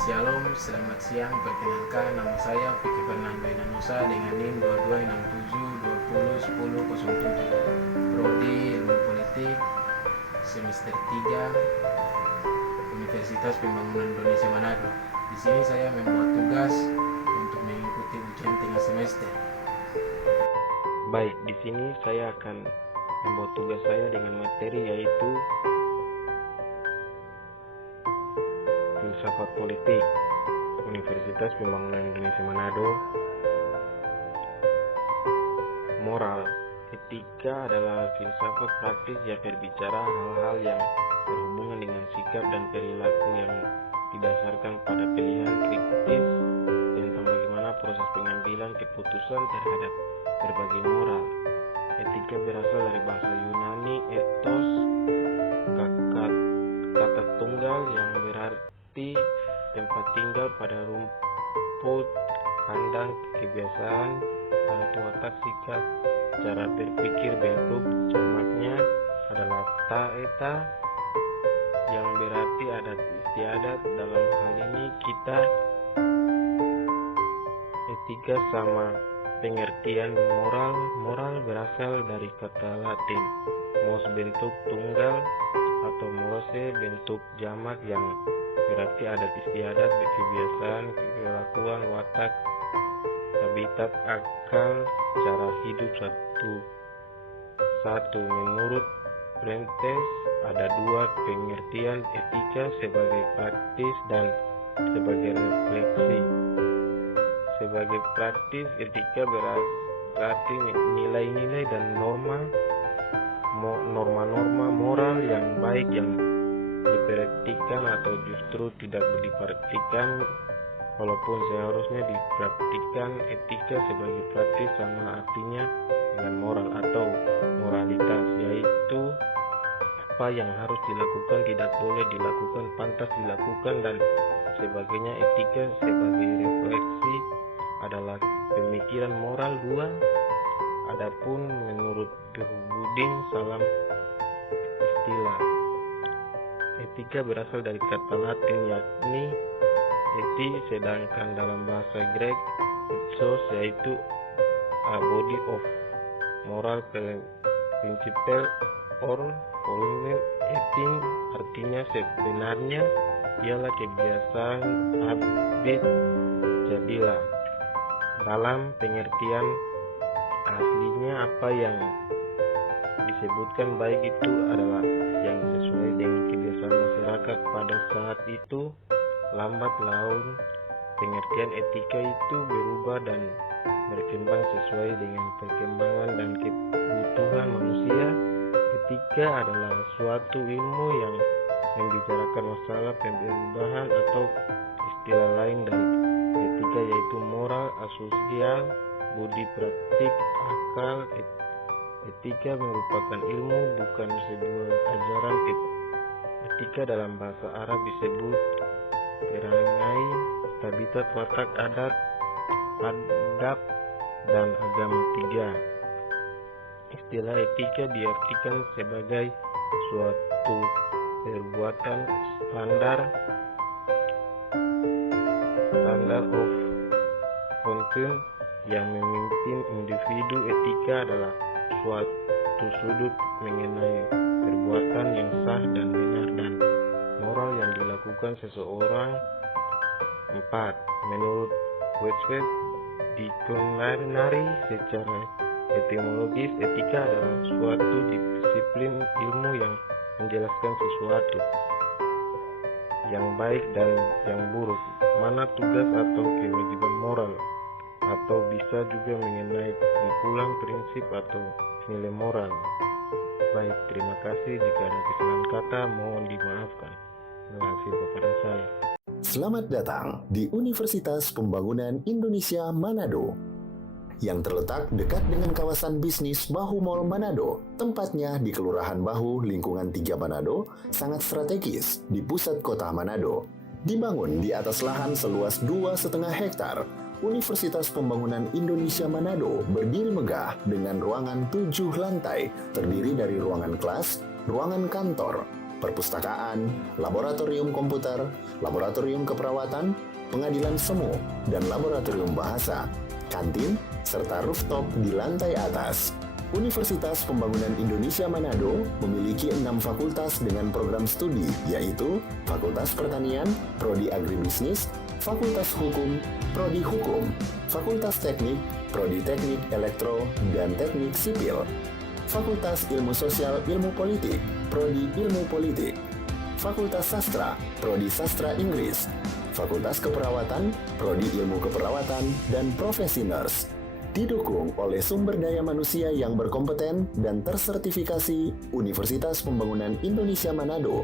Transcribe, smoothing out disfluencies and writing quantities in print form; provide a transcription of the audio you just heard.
Shalom, selamat siang. Perkenalkan, nama saya Vicky Fernando Inanosa dengan NIM 2267201007. Prodi Ilmu Politik, semester 3, Universitas Pembangunan Indonesia Manado. Di sini saya membuat tugas untuk mengikuti ujian tengah semester. Baik, di sini saya akan membuat tugas saya dengan materi yaitu Filsafat Politik, Universitas Pembangunan Indonesia Manado. Moral, etika adalah filsafat praktis yang berbicara hal-hal yang berhubungan dengan sikap dan perilaku yang didasarkan pada pilihan kritis tentang bagaimana proses pengambilan keputusan terhadap berbagai moral. Etika berasal dari bahasa Yunani ethos, kata tunggal yang berarti tempat tinggal pada rumput, kandang, kebiasaan, alat watak, sikap, cara berpikir. Bentuk jamaknya adalah taeta yang berarti adat istiadat. Dalam hal ini kita etika sama pengertian moral. Moral berasal dari kata Latin mos, bentuk tunggal, atau morose, bentuk jamak yang berarti adat istiadat, kebiasaan, kelakuan, watak, habitat, akal, cara hidup. Satu. Menurut Prentes ada dua pengertian etika, sebagai praktis dan sebagai refleksi. Sebagai praktis, etika berarti nilai-nilai dan norma-norma moral yang baik yang dipraktikkan atau justru tidak dipraktikkan walaupun seharusnya dipraktikkan. Etika sebagai praktis sama artinya dengan moral atau moralitas, yaitu apa yang harus dilakukan, tidak boleh dilakukan, pantas dilakukan, dan sebagainya. Etika sebagai refleksi adalah pemikiran moral. 2. Adapun menurut Behbudin Salam istilah etika berasal dari kata Latin yakni eti, sedangkan dalam bahasa Grek ethos yaitu a body of moral principle or volume. Eting artinya sebenarnya ialah kebiasaan, habit, jadilah. Dalam pengertian aslinya, apa yang disebutkan baik itu adalah yang sesuai dengan kebiasaan masyarakat pada saat itu. Lambat laun pengertian etika itu berubah dan berkembang sesuai dengan perkembangan dan kebutuhan manusia. Etika adalah suatu ilmu yang membicarakan masalah perubahan atau istilah lain dari etika yaitu moral, asosial, budi praktik, akal. Etika merupakan ilmu, bukan sebuah ajaran. Etika dalam bahasa Arab disebut perangai, habitat, watak, adat, adab, dan agama. 3. Istilah etika diartikan sebagai suatu perbuatan standar of conduct yang memimpin individu. Etika adalah suatu sudut mengenai perbuatan yang sah dan benar dan moral yang dilakukan seseorang. 4. Menurut Webster Dictionary, secara etimologis etika adalah suatu disiplin ilmu yang menjelaskan sesuatu yang baik dan yang buruk, mana tugas atau kewajiban moral, atau bisa juga mengenai kumpulan prinsip atau nilai moral. Baik, terima kasih. Jika ada kesalahan kata mohon dimaafkan. Terima kasih paparan saya. Selamat datang di Universitas Pembangunan Indonesia Manado yang terletak dekat dengan kawasan bisnis Bahu Mall Manado. Tempatnya di Kelurahan Bahu, lingkungan 3 Manado, sangat strategis di pusat kota Manado. Dibangun di atas lahan seluas 2,5 hektar, Universitas Pembangunan Indonesia Manado berdiri megah dengan ruangan 7 lantai, terdiri dari ruangan kelas, ruangan kantor, perpustakaan, laboratorium komputer, laboratorium keperawatan, pengadilan semu, dan laboratorium bahasa, kantin, serta rooftop di lantai atas. Universitas Pembangunan Indonesia Manado memiliki 6 fakultas dengan program studi, yaitu Fakultas Pertanian, Prodi Agribisnis, Fakultas Hukum, Prodi Hukum, Fakultas Teknik, Prodi Teknik Elektro dan Teknik Sipil, Fakultas Ilmu Sosial Ilmu Politik, Prodi Ilmu Politik, Fakultas Sastra, Prodi Sastra Inggris, Fakultas Keperawatan, Prodi Ilmu Keperawatan, dan Profesi Nurse. Didukung oleh sumber daya manusia yang berkompeten dan tersertifikasi, Universitas Pembangunan Indonesia Manado